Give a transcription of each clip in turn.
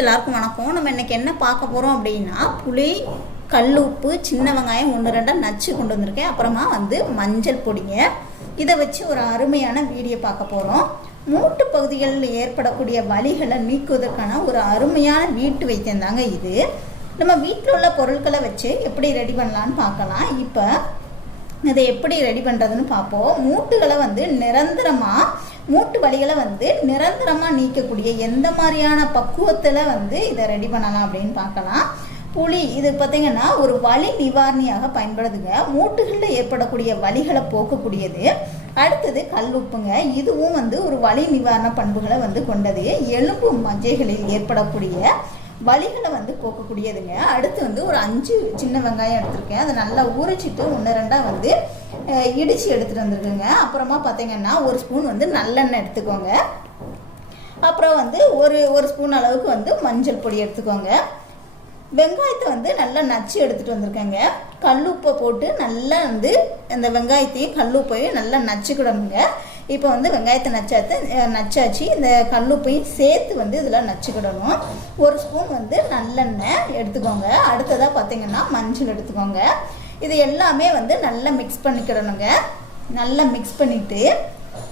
எல்லாருக்கும் வணக்கம். நம்ம இன்னைக்கு என்ன பார்க்க போகிறோம் அப்படின்னா புளி கல் உப்பு சின்ன வெங்காயம் ஒன்று ரெண்டாக நச்சு கொண்டு வந்திருக்கேன். அப்புறமா வந்து மஞ்சள் பொடிங்க. இதை வச்சு ஒரு அருமையான வீடியோ பார்க்க போகிறோம் மூட்டு பகுதிகளில் ஏற்படக்கூடிய வலிகளை நீக்குவதற்கான ஒரு அருமையான வீட்டு வைத்தியம் தாங்க இது. நம்ம வீட்டில் உள்ள பொருட்களை வச்சு எப்படி ரெடி பண்ணலான்னு பார்க்கலாம். இப்போ இதை எப்படி ரெடி பண்ணுறதுன்னு பார்ப்போம். மூட்டுகளை வந்து நிரந்தரமாக மூட்டு வலிகளை வந்து நிரந்தரமாக நீக்கக்கூடிய எந்த மாதிரியான பக்குவத்தில் வந்து இதை ரெடி பண்ணலாம் அப்படின்னு பார்க்கலாம். புளி இது பார்த்தீங்கன்னா ஒரு வலி நிவாரணியாக பயன்படுதுங்க. மூட்டுகளில் ஏற்படக்கூடிய வலிகளை போக்கக்கூடியது. அடுத்தது கல்லுப்புங்க இதுவும் வந்து ஒரு வலி நிவாரண பண்புகளை வந்து கொண்டது. எலும்பு மஞ்சைகளில் ஏற்படக்கூடிய வலிகளை வந்து போக்கக்கூடியதுங்க. அடுத்து வந்து ஒரு அஞ்சு சின்ன வெங்காயம் எடுத்திருக்கேன். அதை நல்லா உரிச்சிட்டு ஒன்று ரெண்டாக வந்து இடித்து எடுத்துகிட்டு வந்துருக்கோங்க. அப்புறமா பார்த்தீங்கன்னா ஒரு ஸ்பூன் வந்து நல்லெண்ணெய் எடுத்துக்கோங்க. அப்புறம் வந்து ஒரு ஒரு ஸ்பூன் அளவுக்கு வந்து மஞ்சள் பொடி எடுத்துக்கோங்க. வெங்காயத்தை வந்து நல்லா நச்சு எடுத்துகிட்டு வந்திருக்கேங்க. கல்லுப்பை போட்டு நல்லா வந்து அந்த வெங்காயத்தையும் கல்லுப்பையும் நல்லா நச்சுக்கிடணுங்க. இப்போ வந்து வெங்காயத்தை நச்சாத்து நச்சாச்சு. இந்த கல்லுப்பையும் சேர்த்து வந்து இதில் நச்சுக்கிடணும். ஒரு ஸ்பூன் வந்து நல்லெண்ணெய் எடுத்துக்கோங்க. அடுத்ததாக பார்த்தீங்கன்னா மஞ்சள் எடுத்துக்கோங்க. இது எல்லாமே வந்து நல்லா மிக்ஸ் பண்ணிக்கிடணுங்க. நல்லா மிக்ஸ் பண்ணிவிட்டு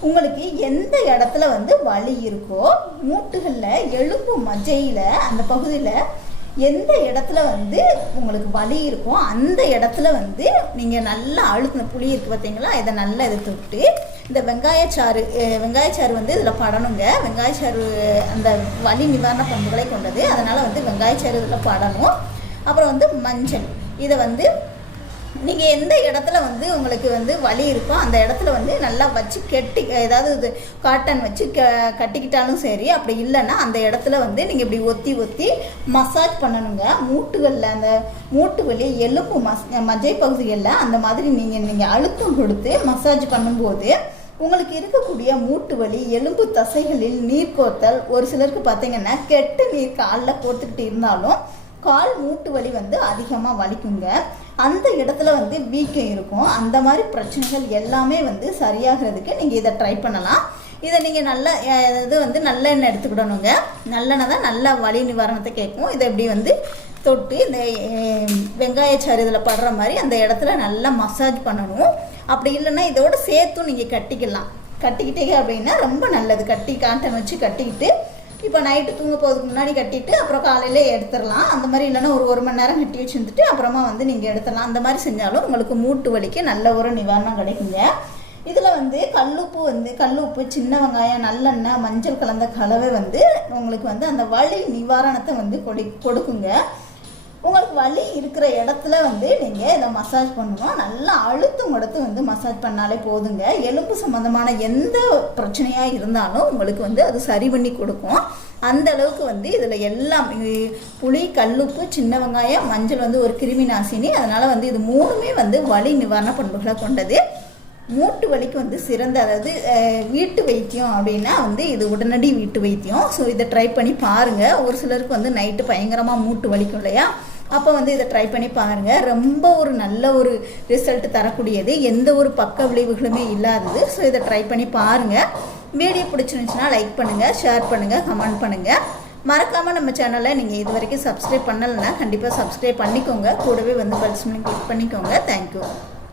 உங்களுக்கு எந்த இடத்துல வந்து வலி இருக்கோ மூட்டுகளில் எலும்பு மஜ்ஜையில் அந்த பகுதியில் எந்த இடத்துல வந்து உங்களுக்கு வலி இருக்கோ அந்த இடத்துல வந்து நீங்கள் நல்லா அழுத்தின புளி இருக்குது பார்த்தீங்களா இதை நல்லா இதை தொட்டு இந்த வெங்காயச்சாறு வெங்காயச்சாறு வந்து இதில் படணுங்க. வெங்காயச்சாறு அந்த வலி நிவாரண பண்புகளை கொண்டது. அதனால் வந்து வெங்காயச்சாறு இதில் படணும். அப்புறம் வந்து மஞ்சள். இதை வந்து நீங்கள் எந்த இடத்துல வந்து உங்களுக்கு வந்து வலி இருக்கோ அந்த இடத்துல வந்து நல்லா வச்சு கெட்டி ஏதாவது இது காட்டன் வச்சு க கட்டிக்கிட்டாலும் சரி அப்படி இல்லைன்னா அந்த இடத்துல வந்து நீங்கள் இப்படி ஒத்தி ஒத்தி மசாஜ் பண்ணணுங்க. மூட்டுகளில் அந்த மூட்டு வலி எலும்பு மஸ் மஜ்ஜை பகுதிகளில் அந்த மாதிரி நீங்கள் நீங்கள் அழுத்தம் கொடுத்து மசாஜ் பண்ணும்போது உங்களுக்கு இருக்கக்கூடிய மூட்டு வலி எலும்பு தசைகளில் நீர் கோத்தல் ஒரு சிலருக்கு பார்த்தீங்கன்னா கெட்ட நீர் காலில் கோர்த்துக்கிட்டு இருந்தாலும் கால் மூட்டு வலி வந்து அதிகமாக வலிக்குங்க. அந்த இடத்துல வந்து வீக்கம் இருக்கும். அந்த மாதிரி பிரச்சனைகள் எல்லாமே வந்து சரியாகிறதுக்கு நீங்கள் இதை ட்ரை பண்ணலாம். இதை நீங்கள் நல்ல இது வந்து நல்லெண்ணெய் எடுத்துக்கிடணுங்க. நல்லெண்ணெய் தான் நல்ல வலி நிவாரணத்தை கேட்கும். இதை இப்படி வந்து தொட்டு இந்த வெங்காய வெங்காயச்சாறு இதில் படுற மாதிரி அந்த இடத்துல நல்லா மசாஜ் பண்ணணும். அப்படி இல்லைன்னா இதோட சேர்த்தும் நீங்கள் கட்டிக்கலாம். கட்டிக்கிட்டீங்க அப்படின்னா ரொம்ப நல்லது. கட்டி காட்டன் வச்சு கட்டிக்கிட்டு இப்போ நைட்டு தூங்க போகிறதுக்கு முன்னாடி கட்டிட்டு அப்புறம் காலையில் எடுத்துடலாம். அந்த மாதிரி இல்லைன்னா ஒரு ஒரு மணி நேரம் கட்டி வச்சுருந்துட்டு அப்புறமா வந்து நீங்கள் எடுத்துடலாம். அந்த மாதிரி செஞ்சாலும் உங்களுக்கு மூட்டு வலிக்கு நல்ல ஒரு நிவாரணம் கிடைக்குங்க. இதில் வந்து கல்லுப்பு வந்து கல்லுப்பு சின்ன வெங்காயம் நல்லெண்ணெய் மஞ்சள் கலந்த கலவை வந்து உங்களுக்கு வந்து அந்த வலி நிவாரணத்தை வந்து கொடி கொடுக்குங்க. உங்களுக்கு வலி இருக்கிற இடத்துல வந்து நீங்கள் இதை மசாஜ் பண்ணணும். நல்லா அழுத்தம் கொடுத்து வந்து மசாஜ் பண்ணாலே போதுங்க. எலும்பு சம்மந்தமான எந்த பிரச்சனையாக இருந்தாலும் உங்களுக்கு வந்து அது சரி பண்ணி கொடுக்கும். அந்த அளவுக்கு வந்து இதில் எல்லாம் புளி கல்லுப்பு சின்ன வெங்காயம் மஞ்சள் வந்து ஒரு கிருமி நாசினி அதனால் வந்து இது மூணுமே வந்து வலி நிவாரண பண்புகளை கொண்டது. மூட்டு வலிக்கு வந்து சிறந்த அதாவது வீட்டு வைத்தியம் அப்படின்னா வந்து இது உடனடி வீட்டு வைத்தியம். ஸோ இதை ட்ரை பண்ணி பாருங்கள் ஒரு சிலருக்கு வந்து நைட்டு பயங்கரமாக மூட்டு வலிக்கும் இல்லையா? அப்போ வந்து இதை ட்ரை பண்ணி பாருங்கள் ரொம்ப ஒரு நல்ல ஒரு ரிசல்ட் தரக்கூடியது. எந்த ஒரு பக்க விளைவுகளுமே இல்லாதது. ஸோ இதை ட்ரை பண்ணி பாருங்கள் வீடியோ பிடிச்சிருந்துச்சுன்னா லைக் பண்ணுங்கள் ஷேர் பண்ணுங்கள் கமெண்ட் பண்ணுங்கள் மறக்காமல் நம்ம சேனலை நீங்கள் இது வரைக்கும் சப்ஸ்கிரைப் பண்ணலைன்னா கண்டிப்பாக சப்ஸ்கிரைப் பண்ணிக்கோங்க. கூடவே வந்து பல்ஸ் பண்ணி கிளிக் பண்ணிக்கோங்க. தேங்க்யூ